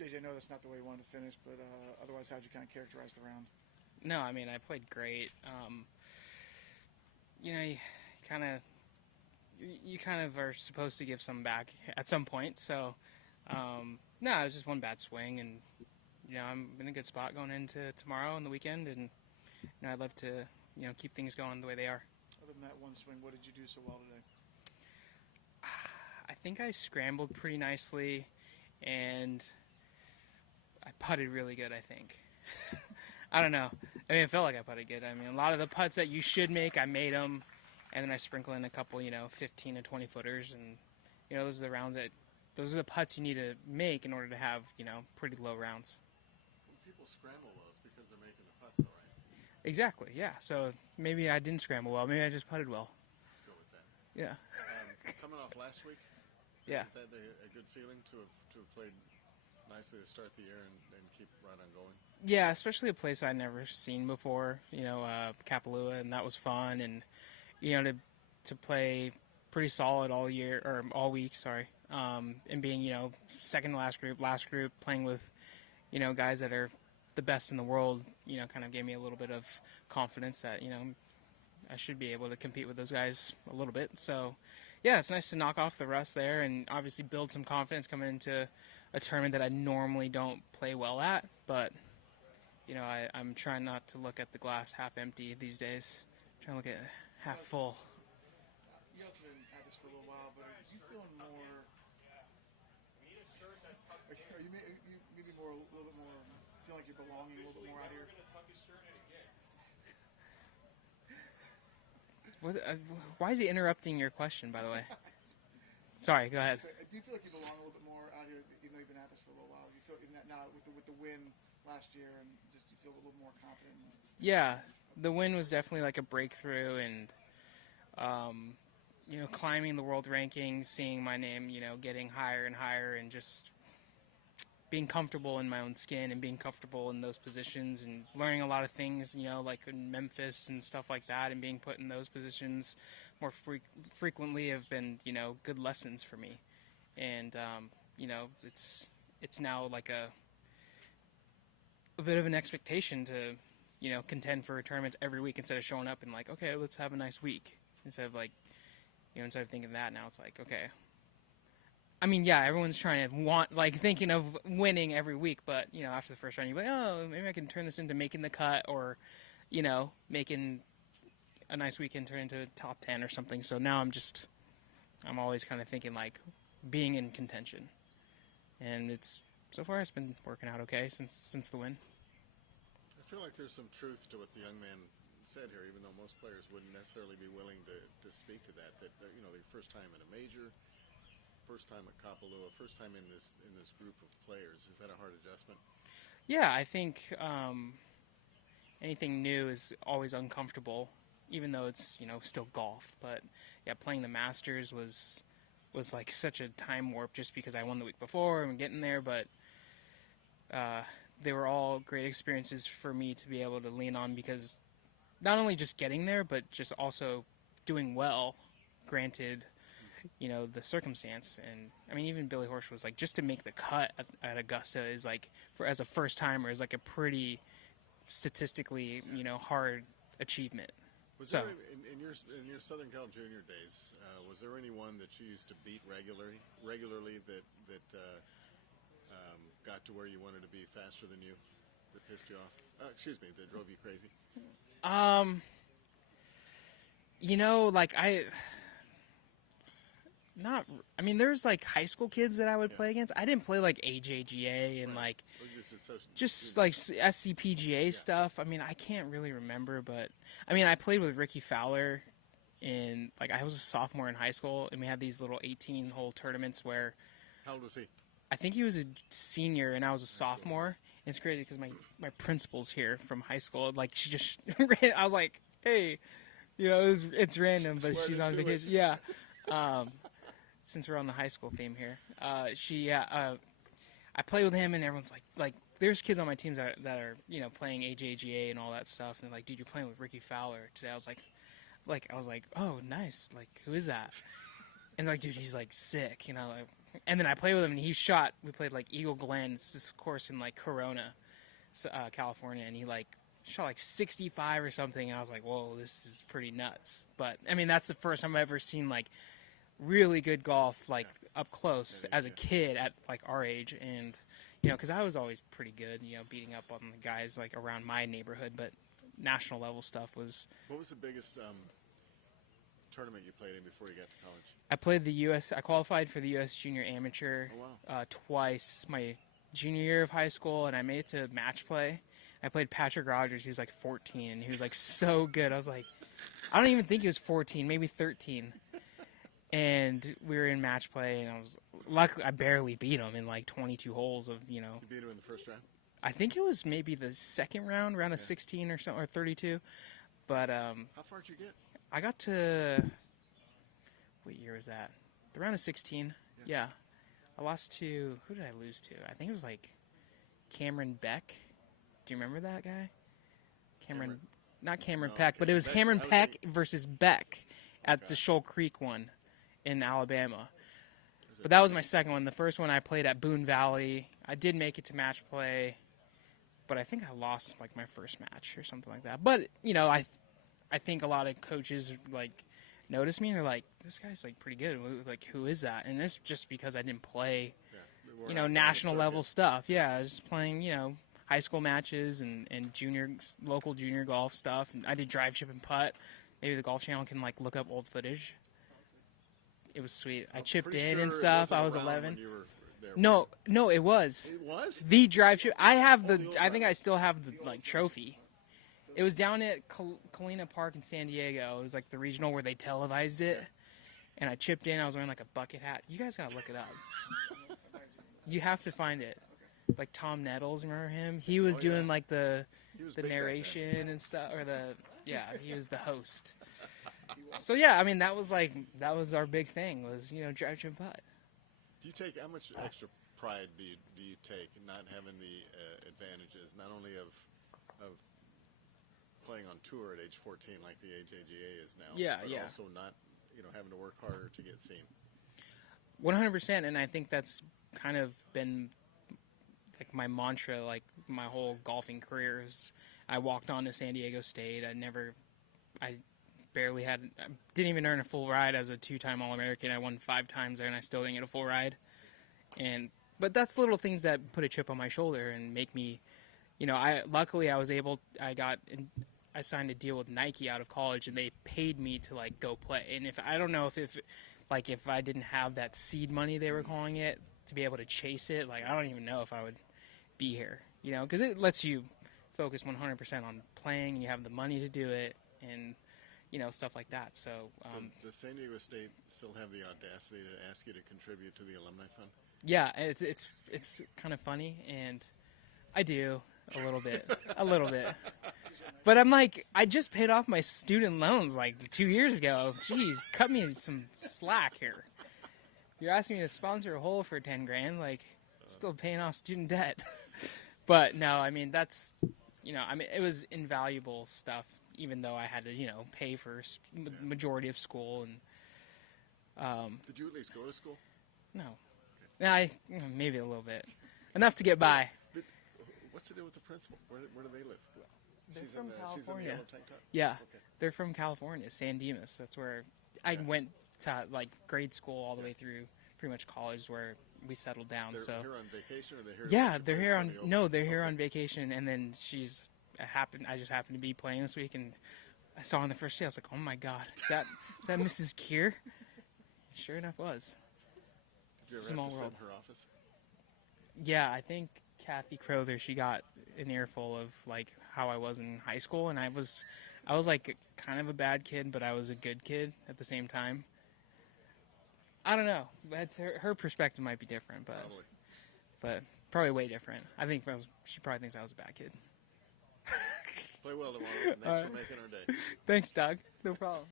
JJ, I know that's not the way you wanted to finish, but otherwise, how'd you kind of characterize the round? No, I mean I played great. You kind of you kind of are supposed to give some back at some point. So no, it was just one bad swing, and I'm in a good spot going into tomorrow and the weekend, and I'd love to keep things going the way they are. Other than that one swing, what did you do so well today? I think I scrambled pretty nicely, and I putted really good. I think. I don't know. I mean, it felt like I putted good. I mean, a lot of the putts that you should make, I made them, and then I sprinkle in a couple, 15 to 20 footers, and those are the rounds those are the putts you need to make in order to have, pretty low rounds. When people scramble those because they're making the putts, all right. Exactly. Yeah. So maybe I didn't scramble well. Maybe I just putted well. Let's go with that. Yeah. Coming off last week, Yeah. is that a good feeling to have played nicely to start the year and keep right on going? Yeah, especially a place I'd never seen before. Kapalua, and that was fun, and to play pretty solid all year or all week. Sorry, and being second to last group, playing with guys that are the best in the world. Kind of gave me a little bit of confidence that I should be able to compete with those guys a little bit. So yeah, it's nice to knock off the rust there, and obviously build some confidence coming into a tournament that I normally don't play well at, but I'm trying not to look at the glass half empty these days. I'm trying to look at it half full. You guys have been at this for a little while, but are you feeling more? Are you maybe more a little bit more? Feel like you're belonging a little bit more out here? Why is he interrupting your question, by the way? Sorry, go ahead. Do you feel like you belong a little bit more out here, even though you've been at this for a little while? Do you feel in that now with the win last year, and just you feel a little more confident? Yeah, the win was definitely like a breakthrough, and climbing the world rankings, seeing my name, getting higher and higher, and just being comfortable in my own skin and being comfortable in those positions, and learning a lot of things, like in Memphis and stuff like that, and being put in those positions more frequently have been, good lessons for me. And, it's now like a bit of an expectation to, contend for tournaments every week instead of showing up and like, okay, let's have a nice week. Instead of instead of thinking that, now it's like, okay. I mean, yeah, everyone's trying to thinking of winning every week, but, after the first round, you're like, oh, maybe I can turn this into making the cut, or, making a nice weekend turn into top 10 or something. So now I'm always kind of thinking like being in contention. And so far it's been working out okay since the win. I feel like there's some truth to what the young man said here, even though most players wouldn't necessarily be willing to speak to that. That their first time in a major, first time at Kapalua, first time in this group of players. Is that a hard adjustment? Yeah, I think anything new is always uncomfortable, even though it's still golf. But yeah, playing the Masters was like such a time warp just because I won the week before and getting there, but they were all great experiences for me to be able to lean on, because not only just getting there, but just also doing well, granted, the circumstance. And I mean, even Billy Horsch was like, just to make the cut at Augusta is like, as a first timer, is like a pretty statistically, hard achievement. Was there in your Southern Cal Junior days? Was there anyone that you used to beat regularly that got to where you wanted to be faster than you, that pissed you off? That drove you crazy? There's like high school kids that I would play against. I didn't play like AJGA and right. just like SCPGA stuff. I mean, I can't really remember, but I mean, I played with Ricky Fowler I was a sophomore in high school, and we had these little 18-hole tournaments where. How old was he? I think he was a senior and I was a sophomore. And it's crazy because my principal's here from high school. Like, she just ran. I was like, hey, it's random, but she's on vacation. Yeah. Since we're on the high school theme here, I play with him, and everyone's like, there's kids on my teams that are playing AJGA and all that stuff, and they're like, dude, you're playing with Ricky Fowler today. I was like, oh, nice. Like, who is that? And like, dude, he's like sick. and then I played with him, and he shot. We played like Eagle Glen, this course in like Corona, California, and he like shot like 65 or something, and I was like, whoa, this is pretty nuts. But I mean, that's the first time I've ever seen like really good golf like up close as a kid at like our age, and you know, because I was always pretty good, you know, beating up on the guys like around my neighborhood, but national level stuff was. What was the biggest tournament you played in before you got to college? I played the U.S. I qualified for the U.S. Junior Amateur twice my junior year of high school, and I made it to match play. I played Patrick Rogers. He was like 14, and he was like so good. I was like, I don't even think he was 14, maybe 13. And we were in match play, and luckily I barely beat him in like 22 holes of, you know. You beat him in the first round? I think it was maybe the second round of 16 or something, or 32. But how far did you get? I got to, what year was that? The round of 16. Yeah. I lost to, who did I lose to? I think it was like Cameron Beck. Do you remember that guy? Not Cameron Peck, but it was Cameron Peck versus Beck at the Shoal Creek one in Alabama. But that was my second one. The first one I played at Boone Valley. I did make it to match play, but I think I lost like my first match or something like that. But, you know, I think a lot of coaches like noticed me and they're like, this guy's like pretty good. Like, who is that? And it's just because I didn't play, you know, national level stuff. Yeah, I was playing, you know, high school matches and local junior golf stuff. And I did drive, chip, and putt. Maybe the Golf Channel can like look up old footage. It was sweet. I chipped in and stuff. I was 11. No, it was. It was? The drive chip. I think I still have the like trophy. It was down at Kalina Park in San Diego. It was like the regional where they televised it. And I chipped in. I was wearing like a bucket hat. You guys gotta look it up. You have to find it. Like Tom Nettles, remember him? He was doing like the narration and stuff, or he was the host. So yeah, I mean that was our big thing was, you know, drive, chip, putt. Do you take, how much extra pride do you take in not having the advantages, not only of playing on tour at age 14 like the AJGA is now, but also not, you know, having to work harder to get seen? 100%, and I think that's kind of been like my mantra, like my whole golfing career is I walked on to San Diego State. I didn't even earn a full ride as a 2-time All-American. I won 5 times there, and I still didn't get a full ride. But that's little things that put a chip on my shoulder and make me, you know, I signed a deal with Nike out of college, and they paid me to like go play. And if I didn't have that seed money they were calling it to be able to chase it, like I don't even know if I would be here, you know, because it lets you focus 100% on playing, and you have the money to do it, and you know, stuff like that. So does San Diego State still have the audacity to ask you to contribute to the alumni fund? Yeah, it's kind of funny, and I do a little bit. But I'm like, I just paid off my student loans like 2 years ago. Jeez, cut me some slack here. You're asking me to sponsor a hole for 10 grand, like still paying off student debt. But no, I mean that's, you know, I mean it was invaluable stuff, even though I had to, you know, pay for majority of school. And did you at least go to school? No. Maybe a little bit, enough to get by. What's the deal with the principal? Where do they live? They're from California. She's in the yellow tank top? Yeah, okay. They're from California, San Dimas. That's where I went to like grade school all the way through pretty much college, where we settled down. They're so here on vacation, or they're here? Yeah, they're here on. No, they're here on vacation, and then I just happened to be playing this week, and I saw her on the first day. I was like, oh my god, is that Mrs. Keir? Sure enough, was. Did you ever Small have to world. sit in her office? Yeah, I think Kathy Crowther, she got an earful of like how I was in high school, and I was like kind of a bad kid, but I was a good kid at the same time. I don't know, but her perspective might be different, but probably way different. I think she probably thinks I was a bad kid. Play well tomorrow. Thanks for making our day. Thanks, Doug. No problem.